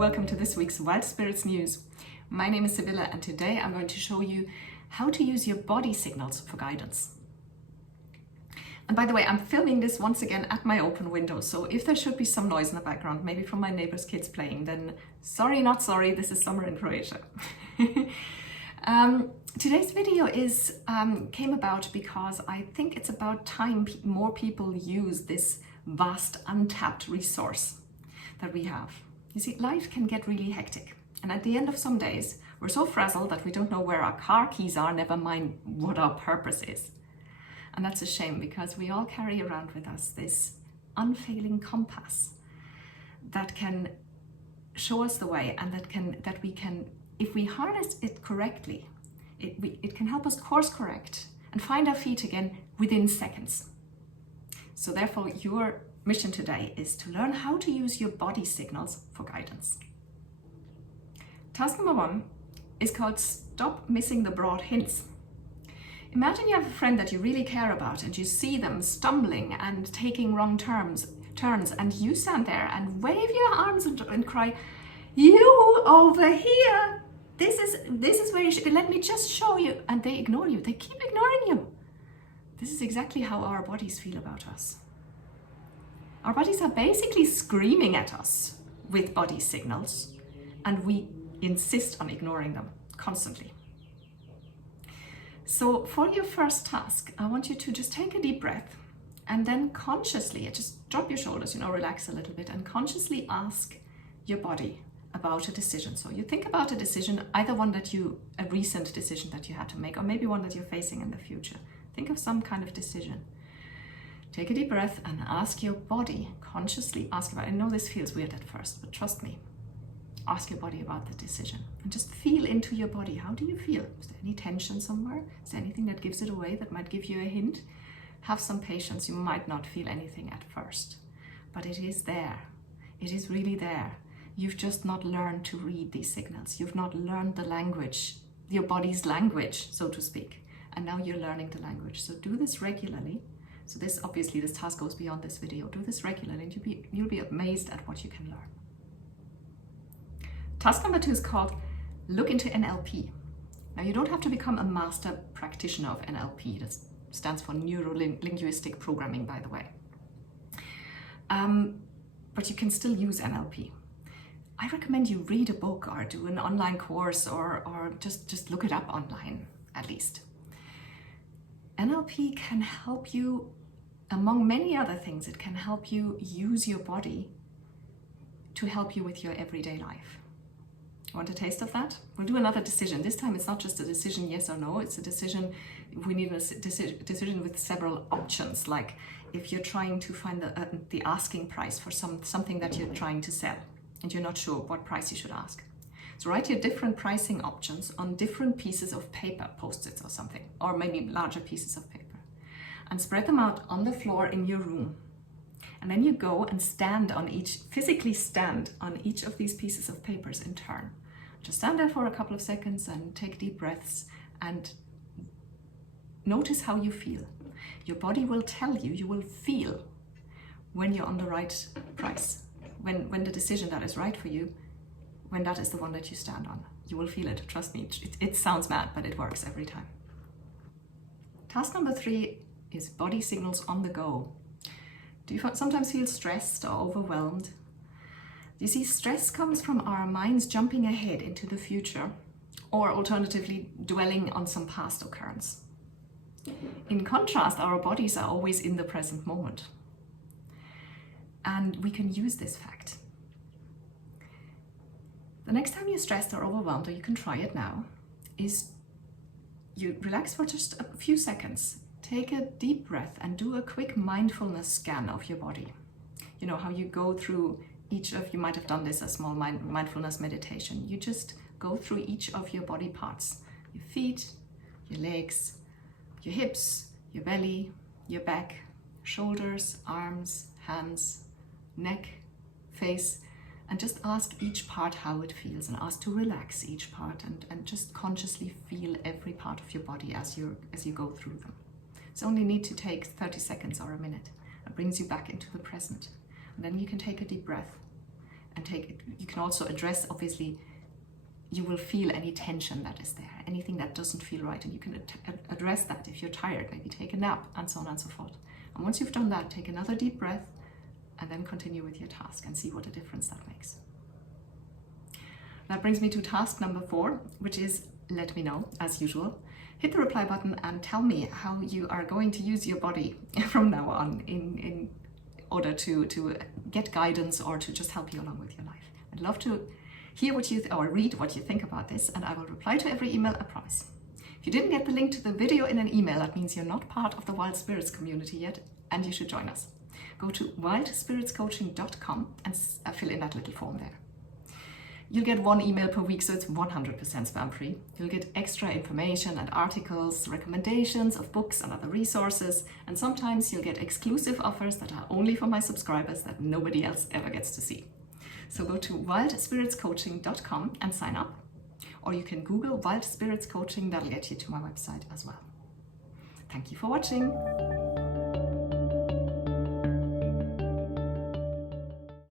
welcome to this week's Wild Spirits News. My name is Sibylla and today I'm going to show you how to use your body signals for guidance. And by the way, I'm filming this once again at my open window, so if there should be some noise in the background, maybe from my neighbor's kids playing, then sorry, not sorry, this is summer in Croatia. Today's video came about because I think it's about time more people use this vast untapped resource that we have. You see, life can get really hectic, and at the end of some days we're so frazzled that we don't know where our car keys are, never mind what our purpose is. And that's a shame, because we all carry around with us this unfailing compass that can show us the way, and that we can, if we harness it correctly, it can help us course correct and find our feet again within seconds. So therefore, your mission today is to learn how to use your body signals for guidance. Task number 1 is called Stop Missing the Broad Hints. Imagine you have a friend that you really care about and you see them stumbling and taking wrong turns, and you stand there and wave your arms and cry, "You over here, this is where you should, let me just show you," and they ignore you, they keep ignoring you. This is exactly how our bodies feel about us. Our bodies are basically screaming at us with body signals, and we insist on ignoring them constantly. So for your first task, I want you to just take a deep breath and then consciously, just drop your shoulders, relax a little bit, and consciously ask your body about a decision. So you think about a decision, either a recent decision that you had to make, or maybe one that you're facing in the future. Think of some kind of decision. Take a deep breath and ask your body, consciously ask about it. I know this feels weird at first, but trust me. Ask your body about the decision and just feel into your body. How do you feel? Is there any tension somewhere? Is there anything that gives it away, that might give you a hint? Have some patience. You might not feel anything at first, but it is there. It is really there. You've just not learned to read these signals. You've not learned the language, your body's language, so to speak. And now you're learning the language. So do this regularly. So this task goes beyond this video. Do this regularly and you'll be amazed at what you can learn. Task number 2 is called Look Into NLP. Now, you don't have to become a master practitioner of NLP. That stands for Neuro-Linguistic Programming, by the way. But you can still use NLP. I recommend you read a book or do an online course, or just look it up online, at least. NLP can help you, among many other things, it can help you use your body to help you with your everyday life. Want a taste of that? We'll do another decision. This time it's not just a decision yes or no, it's a decision, we need a decision with several options, like if you're trying to find the asking price for something that you're trying to sell and you're not sure what price you should ask. So write your different pricing options on different pieces of paper, Post-its or something, or maybe larger pieces of paper, and spread them out on the floor in your room. And then you go and physically stand on each of these pieces of papers in turn. Just stand there for a couple of seconds and take deep breaths and notice how you feel. Your body will tell you, you will feel when you're on the right price, when the decision that is right for you, when that is the one that you stand on. You will feel it, trust me. It sounds mad, but it works every time. Task number 3 is body signals on the go. Do you sometimes feel stressed or overwhelmed? You see, stress comes from our minds jumping ahead into the future, or alternatively dwelling on some past occurrence. In contrast, our bodies are always in the present moment. And we can use this fact. The next time you're stressed or overwhelmed, or you can try it now, is you relax for just a few seconds. Take a deep breath and do a quick mindfulness scan of your body. You know how you go through you might have done this, a small mindfulness meditation. You just go through each of your body parts. Your feet, your legs, your hips, your belly, your back, shoulders, arms, hands, neck, face, and just ask each part how it feels, and ask to relax each part and just consciously feel every part of your body as you go through them. It's only need to take 30 seconds or a minute. It brings you back into the present. And then you can take a deep breath and you can also address, obviously, you will feel any tension that is there, anything that doesn't feel right, and you can address that. If you're tired, maybe take a nap, and so on and so forth. And once you've done that, take another deep breath and then continue with your task and see what a difference that makes. That brings me to task number 4, which is let me know, as usual. Hit the reply button and tell me how you are going to use your body from now on in order to get guidance or to just help you along with your life. I'd love to hear or read what you think about this, and I will reply to every email, I promise. If you didn't get the link to the video in an email, that means you're not part of the Wild Spirits community yet, and you should join us. Go to wildspiritscoaching.com and fill in that little form there. You'll get 1 email per week, so it's 100% spam free. You'll get extra information and articles, recommendations of books and other resources, and sometimes you'll get exclusive offers that are only for my subscribers that nobody else ever gets to see. So go to wildspiritscoaching.com and sign up, or you can Google Wild Spirits Coaching, that'll get you to my website as well. Thank you for watching.